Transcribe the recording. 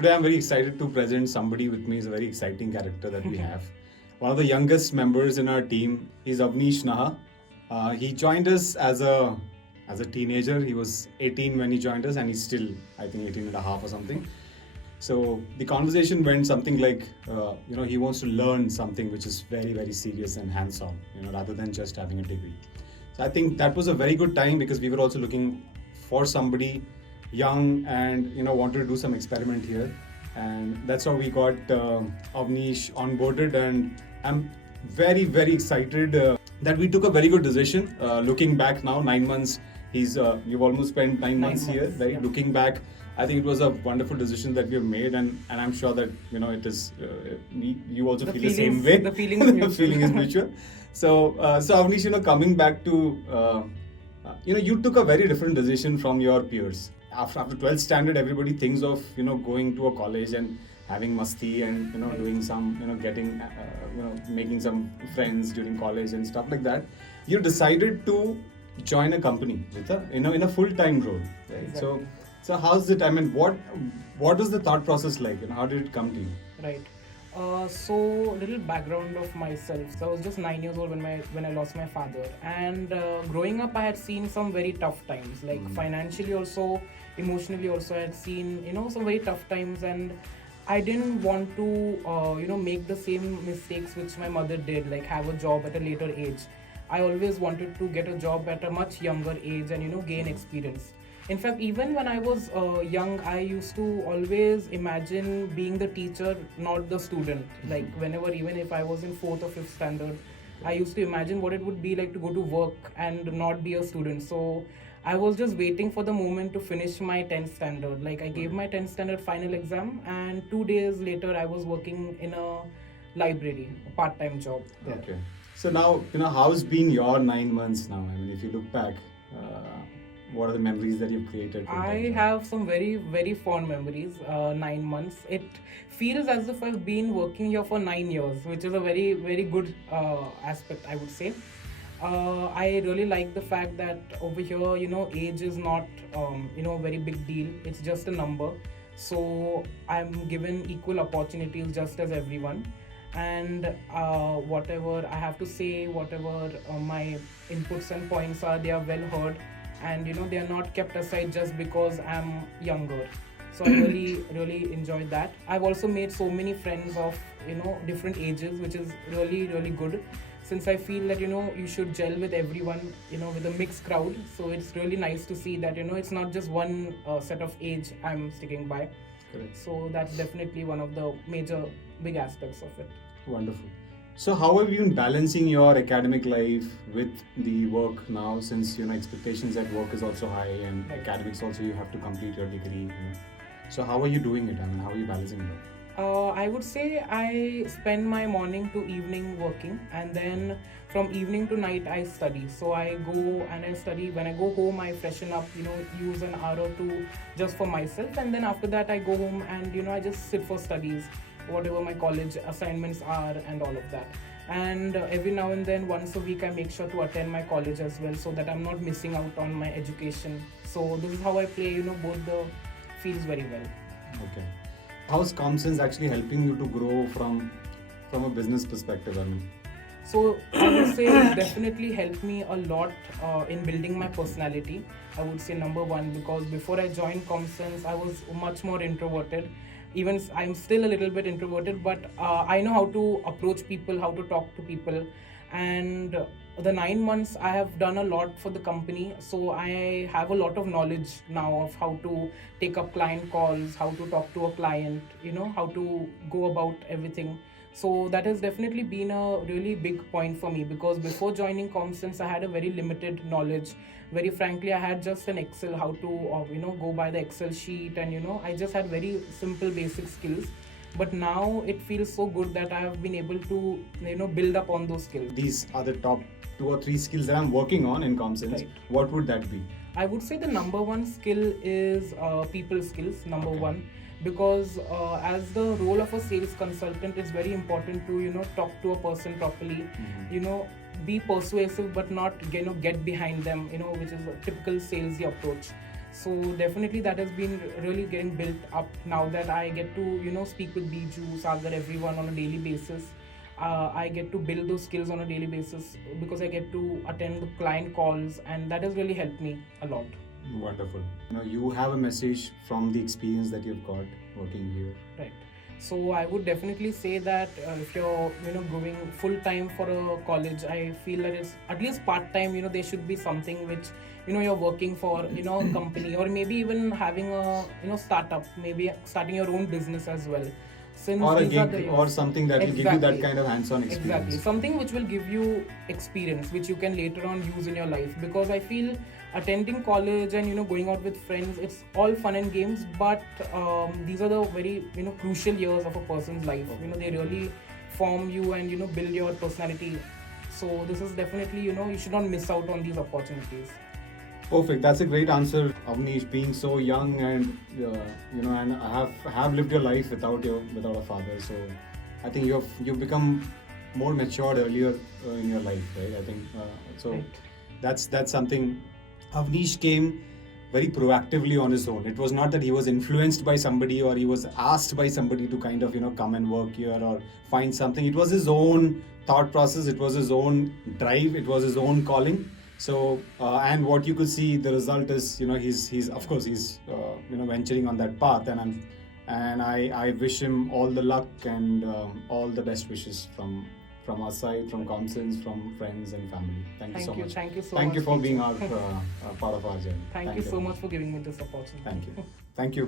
Today I'm very excited to present somebody with me. Is a very exciting character that we have. One of the youngest members in our team is Avneesh Naha. He joined us as a teenager. He was 18 when he joined us, and he's still, I think, 18 and a half or something. So the conversation went something like, he wants to learn something which is very, very serious and hands-on, rather than just having a degree. So I think that was a very good time because we were also looking for somebody young and wanted to do some experiment here, and that's how we got Avneesh onboarded. And I'm very, very excited that we took a very good decision. Looking back now, 9 months. You've almost spent 9 months here, right? Yeah. Looking back, I think it was a wonderful decision that we have made, and I'm sure that it is. You also feel the same way. The feeling is mutual. The feeling is mutual. So Avneesh, coming back to, you took a very different decision from your peers. After 12th standard, everybody thinks of going to a college and having masti and doing some getting making some friends during college and stuff like that. You decided to join a company with a in a full-time role, right? Exactly. So how's it? I mean, what was the thought process like, and how did it come to you? Right. So little background of myself. So I was just 9 years old when I lost my father, and growing up I had seen some very tough times, like financially also, emotionally also. I had seen some very tough times, and I didn't want to make the same mistakes which my mother did, like have a job at a later age. I always wanted to get a job at a much younger age and gain experience. In fact, even when I was young, I used to always imagine being the teacher, not the student. Like even if I was in 4th or 5th standard, I used to imagine what it would be like to go to work and not be a student. So I was just waiting for the moment to finish my 10th standard. Like I gave my 10th standard final exam, and 2 days later I was working in a library, a part-time job there. Okay. So now, how's been your 9 months now? I mean, if you look back, what are the memories that you've created? I have some very, very fond memories. 9 months. It feels as if I've been working here for 9 years, which is a very, very good aspect, I would say. I really like the fact that over here, age is not, a very big deal. It's just a number. So I'm given equal opportunities just as everyone. And whatever I have to say, whatever my inputs and points are, they are well heard, and they are not kept aside just because I'm younger. So I really, really enjoyed that. I've also made so many friends of different ages, which is really, really good, since I feel that you should gel with everyone, with a mixed crowd. So it's really nice to see that it's not just one set of age I'm sticking by. Correct. So that's definitely one of the major big aspects of it. Wonderful. So how have you been balancing your academic life with the work now, since expectations at work is also high, and academics also you have to complete your degree. So how are you doing it? I mean, how are you balancing it? I would say I spend my morning to evening working, and then from evening to night I study. So I go and I study. When I go home, I freshen up, use an hour or two just for myself, and then after that I go home and I just sit for studies, whatever my college assignments are and all of that. And every now and then, once a week, I make sure to attend my college as well, so that I'm not missing out on my education. So this is how I play, both the fields very well. Okay. How's ComSense actually helping you to grow from a business perspective? I mean, so I would say it definitely helped me a lot in building my personality. I would say number one, because before I joined ComSense, I was much more introverted. Even I'm still a little bit introverted, but I know how to approach people, how to talk to people. And the 9 months I have done a lot for the company, so I have a lot of knowledge now of how to take up client calls, how to talk to a client, how to go about everything. So that has definitely been a really big point for me, because before joining ComSense I had a very limited knowledge. Very frankly, I had just an Excel, how to go by the Excel sheet, and I just had very simple basic skills. But now it feels so good that I have been able to build up on those skills. These are the top 2 or 3 skills that I'm working on in ComSense. Right. What would that be? I would say the number one skill is people skills, number one. Because as the role of a sales consultant, it's very important to talk to a person properly, be persuasive but not get behind them, which is a typical salesy approach. So definitely that has been really getting built up now that I get to speak with Biju, Sagar, everyone on a daily basis. I get to build those skills on a daily basis because I get to attend the client calls, and that has really helped me a lot. Wonderful. You have a message from the experience that you've got working here. Right. So I would definitely say that if you're going full time for a college, I feel that it's at least part time. There should be something which you're working for a company, or maybe even having a startup, maybe starting your own business as well. Since Or a these are gig the or something that will give you that Exactly. kind of hands-on experience. Exactly. Something which will give you experience, which you can later on use in your life. Because I feel attending college and going out with friends, it's all fun and games, but these are the very crucial years of a person's life. They really form you and build your personality. So this is definitely you should not miss out on these opportunities. Perfect. That's a great answer, Avneesh. Being so young and and have lived your life without a father. So I think you've become more matured earlier in your life, right? I think so. Right. That's something. Avneesh came very proactively on his own. It was not that he was influenced by somebody or he was asked by somebody to kind of come and work here or find something. It was his own thought process. It was his own drive. It was his own calling. So and what you could see, the result is he's of course he's venturing on that path, and I wish him all the luck and all the best wishes from our side, from Comsens, from friends and family. Thank you so much. Thank you so Thank much. you for being our part of our journey. Thank you so much for giving me this opportunity. Thank you. Thank you.